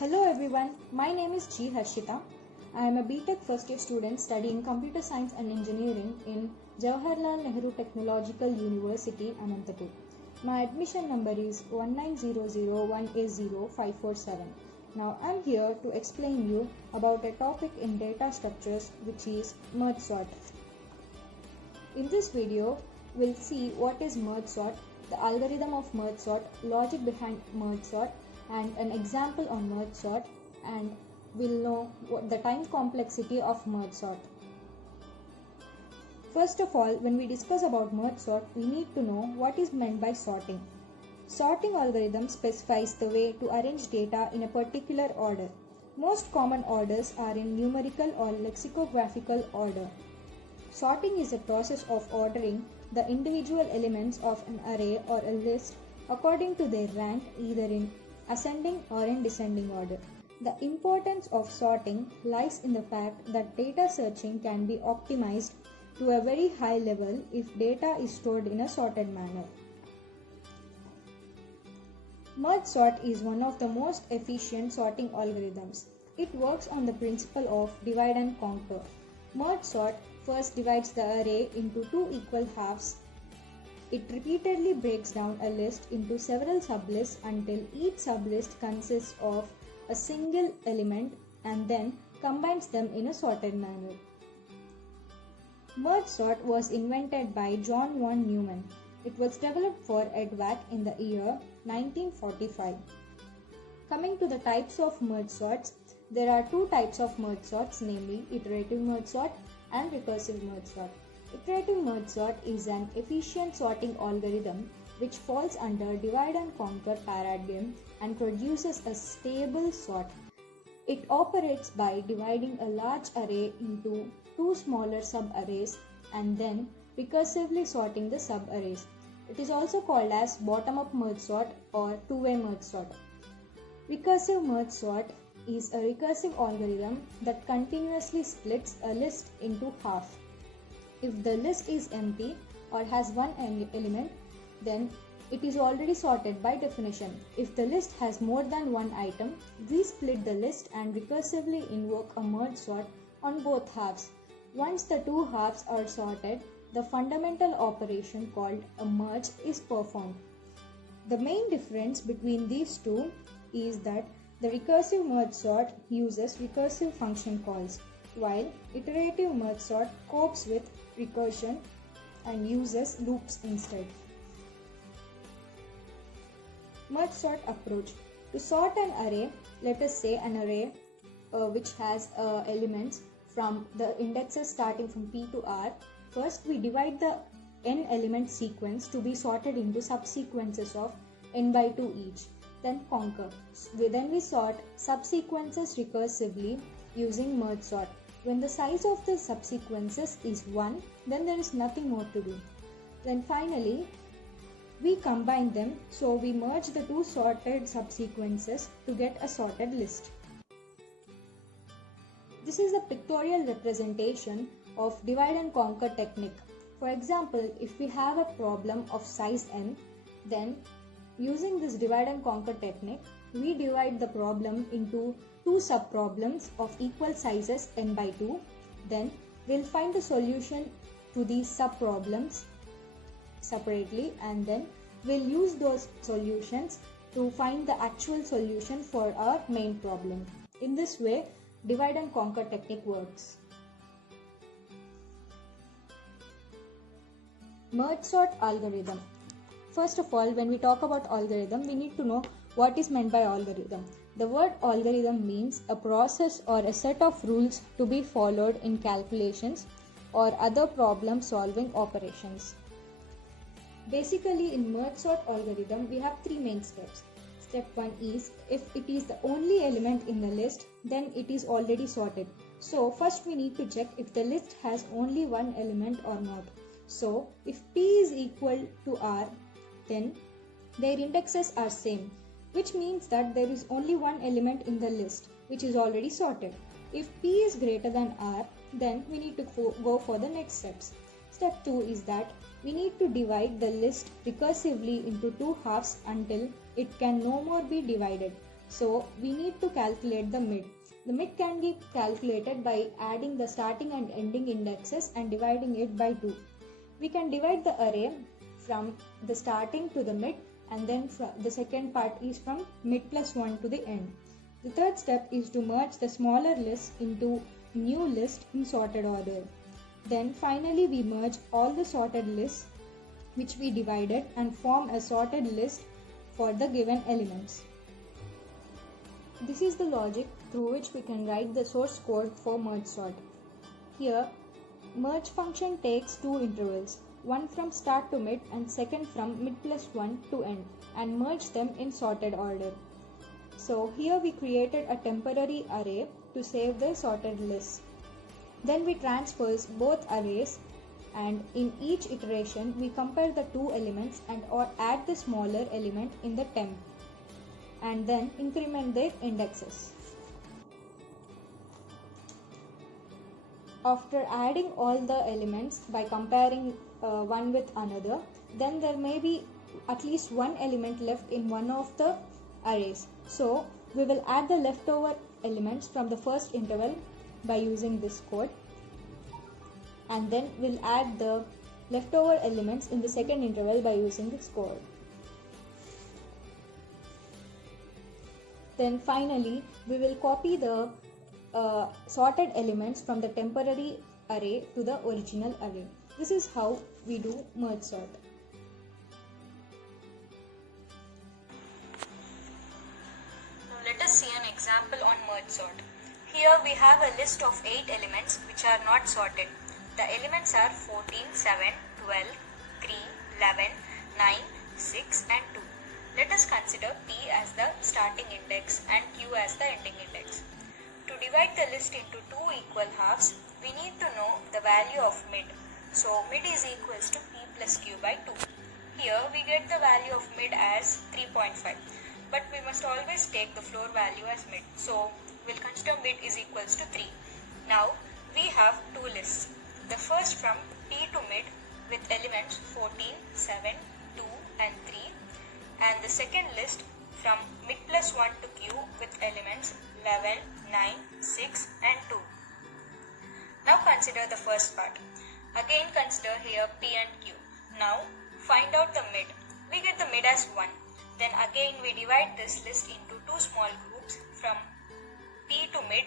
Hello everyone, my name is G. Harshita. I am a BTech first year student studying Computer Science and Engineering in Jawaharlal Nehru Technological University, Anantapur. My admission number is 1900180 Now I am here to explain you about a topic in data structures which is merge sort. In this video, we'll see what is merge sort, the algorithm of merge sort, logic behind merge sort, and an example on merge sort, and we'll know what the time complexity of merge sort. First of all, when we discuss about merge sort, we need to know what is meant by sorting. Sorting algorithm specifies the way to arrange data in a particular order. Most common orders are in numerical or lexicographical order. Sorting is a process of ordering the individual elements of an array or a list according to their rank, either in ascending or in descending order. The importance of sorting lies in the fact that data searching can be optimized to a very high level if data is stored in a sorted manner. Merge sort is one of the most efficient sorting algorithms. It works on the principle of divide and conquer. Merge sort first divides the array into two equal halves. It repeatedly breaks down a list into several sublists until each sublist consists of a single element and then combines them in a sorted manner. Merge sort was invented by John von Neumann. It was developed for EDVAC in the year 1945. Coming to the types of merge sorts, there are two types of merge sorts, namely iterative merge sort and recursive merge sort. Iterative merge sort is an efficient sorting algorithm which falls under divide and conquer paradigm and produces a stable sort. It operates by dividing a large array into two smaller subarrays and then recursively sorting the subarrays. It is also called as bottom-up merge sort or two-way merge sort. Recursive merge sort is a recursive algorithm that continuously splits a list into half. If the list is empty or has one element, then it is already sorted by definition. If the list has more than one item, we split the list and recursively invoke a merge sort on both halves. Once the two halves are sorted, the fundamental operation called a merge is performed. The main difference between these two is that the recursive merge sort uses recursive function calls, while iterative merge sort copes with recursion and uses loops instead. Merge sort approach. To sort an array, let us say an array which has elements from the indexes starting from P to R. First, we divide the n element sequence to be sorted into subsequences of n by 2 each. Then conquer. Then we sort subsequences recursively using merge sort. When the size of the subsequences is 1, then there is nothing more to do. Then finally, we combine them, so we merge the two sorted subsequences to get a sorted list. This is a pictorial representation of divide and conquer technique. For example, if we have a problem of size n, then using this divide and conquer technique, we divide the problem into two subproblems of equal sizes n by 2. Then we'll find the solution to these subproblems separately, and then we'll use those solutions to find the actual solution for our main problem. In this way, divide and conquer technique works. Merge sort algorithm. First of all, when we talk about algorithm, we need to know what is meant by algorithm. The word algorithm means a process or a set of rules to be followed in calculations or other problem solving operations. Basically, in merge sort algorithm, we have three main steps. Step 1 is, if it is the only element in the list, then it is already sorted. So first we need to check if the list has only one element or not. So if P is equal to R, then their indexes are same, which means that there is only one element in the list, which is already sorted. If P is greater than R, then we need to go for the next steps. Step 2 is that we need to divide the list recursively into two halves until it can no more be divided. So we need to calculate the mid. The mid can be calculated by adding the starting and ending indexes and dividing it by 2. We can divide the array from the starting to the mid, and then the second part is from mid plus 1 to the end. The third step is to merge the smaller list into new list in sorted order. Then finally we merge all the sorted lists which we divided and form a sorted list for the given elements. This is the logic through which we can write the source code for merge sort. Here, merge function takes two intervals, one from start to mid and second from mid plus 1 to end, and merge them in sorted order. So here we created a temporary array to save the sorted list. Then we transpose both arrays, and in each iteration we compare the two elements and or add the smaller element in the temp, and then increment their indexes. After adding all the elements by comparing one with another, then there may be at least one element left in one of the arrays. So we will add the leftover elements from the first interval by using this code, and then we'll add the leftover elements in the second interval by using this code. Then finally we will copy the sorted elements from the temporary array to the original array. This is how we do merge sort. Now let us see an example on merge sort. Here we have a list of 8 elements which are not sorted. The elements are 14, 7, 12, 3, 11, 9, 6 and 2. Let us consider P as the starting index and Q as the ending index. To divide the list into two equal halves, we need to know the value of mid. So mid is equals to P plus Q by 2. Here we get the value of mid as 3.5. But we must always take the floor value as mid. So we'll consider mid is equals to 3. Now we have two lists. The first from P to mid with elements 14, 7, 2 and 3. And the second list from mid plus 1 to Q with elements 11, 9, 6 and 2. Now consider the first part. Again consider here P and Q. Now find out the mid. We get the mid as 1. Then again we divide this list into two small groups from P to mid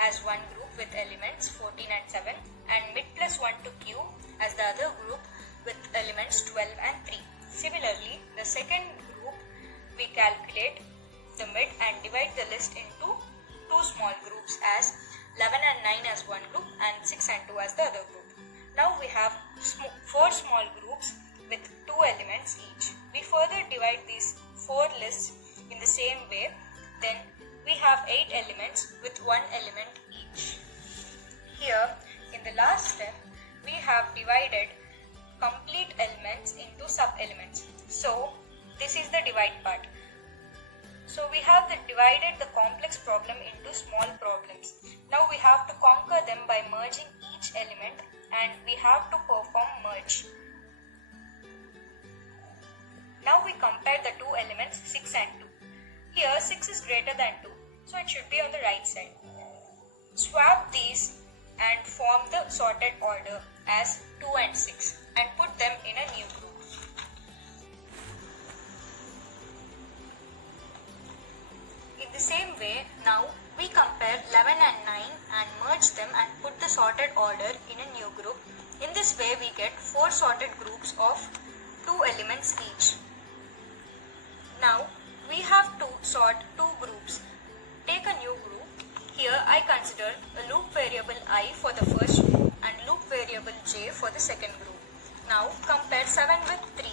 as one group with elements 14 and 7, and mid plus 1 to Q as the other group with elements 12 and 3. Similarly, the second group we calculate the mid and divide the list into two small groups as 11 and 9 as one group and 6 and 2 as the other group. Now we have four small groups with two elements each. We further divide these four lists in the same way. Then we have 8 elements with one element each. Here in the last step we have divided complete elements into sub-elements. So this is the divide part. So we have divided the complex problem into small problems. Now we have to conquer them by merging each element, and we have to perform merge. Now we compare the two elements 6 and 2. Here 6 is greater than 2, so it should be on the right side. Swap these and form the sorted order as 2 and 6 and put them in a new group. In the same way, now we compare 11 and 9 and merge them and put the sorted order in a new group. In this way we get 4 sorted groups of 2 elements each. Now we have to sort 2 groups. Take a new group. Here I consider a loop variable I for the first group and loop variable j for the second group. Now compare 7 with 3.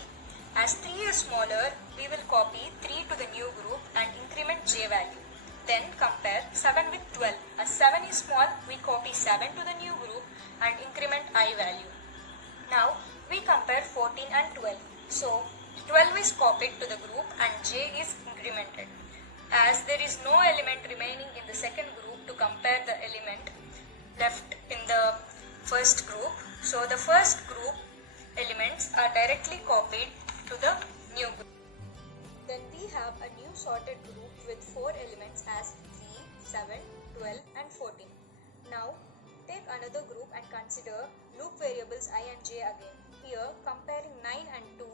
As 3 is smaller, we will copy 3 to the new group and increment j value. Then compare 7 with 12. As 7 is small, we copy 7 to the new group and increment I value. Now we compare 14 and 12. So 12 is copied to the group and j is incremented. As there is no element remaining in the second group to compare the element left in the first group, so the first group elements are directly copied to the new group. Then we have a new sorted group with 4 elements as 3, 7, 12 and 14. Now take another group and consider loop variables I and j again. Here comparing 9 and 2,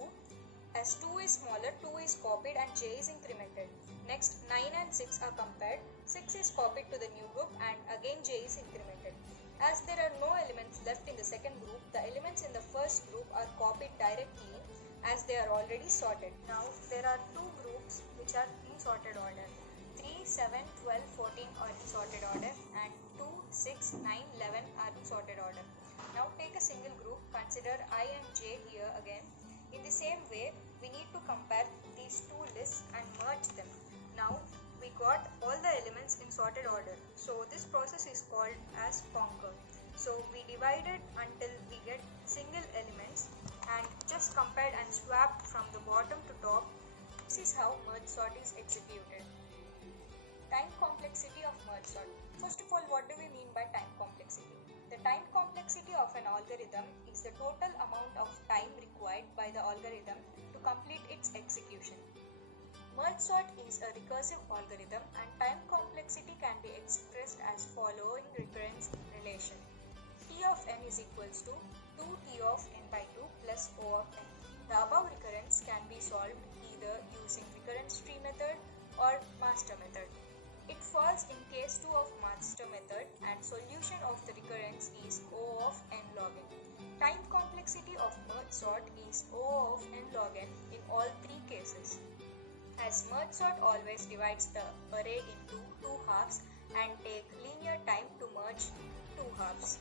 as 2 is smaller, 2 is copied and j is incremented. Next 9 and 6 are compared, 6 is copied to the new group and again j is incremented. As there are no elements left in the second group, the elements in the first group are copied directly as they are already sorted. Now there are two groups which are in sorted order. 3, 7, 12, 14 are in sorted order and 2, 6, 9, 11 are in sorted order. Now take a single group, consider I and j here again. In the same way, we need to compare these two lists and merge them. Now we got all the elements in sorted order. So this process is called as conquer. So we divided until we get single elements and just compared and swapped from the bottom to top. This is how merge sort is executed. Time complexity of merge sort. First of all, what do we mean by time complexity? The time complexity of an algorithm is the total amount of time required by the algorithm to complete its execution. Merge sort is a recursive algorithm and time complexity can be expressed as following recurrence relation. T of n is equals to 2t of n by 2 plus O of n. The above recurrence can be solved either using recurrence tree method or master method. It falls in case 2 of master method and solution of the recurrence is O of n log n. Time complexity of merge sort is O of n log n in all three cases. As merge sort always divides the array into two halves and take linear time to merge two halves.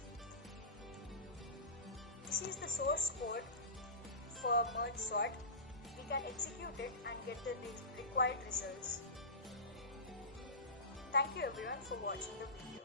This is the source code for merge sort. We can execute it and get the required results. Thank you everyone for watching the video.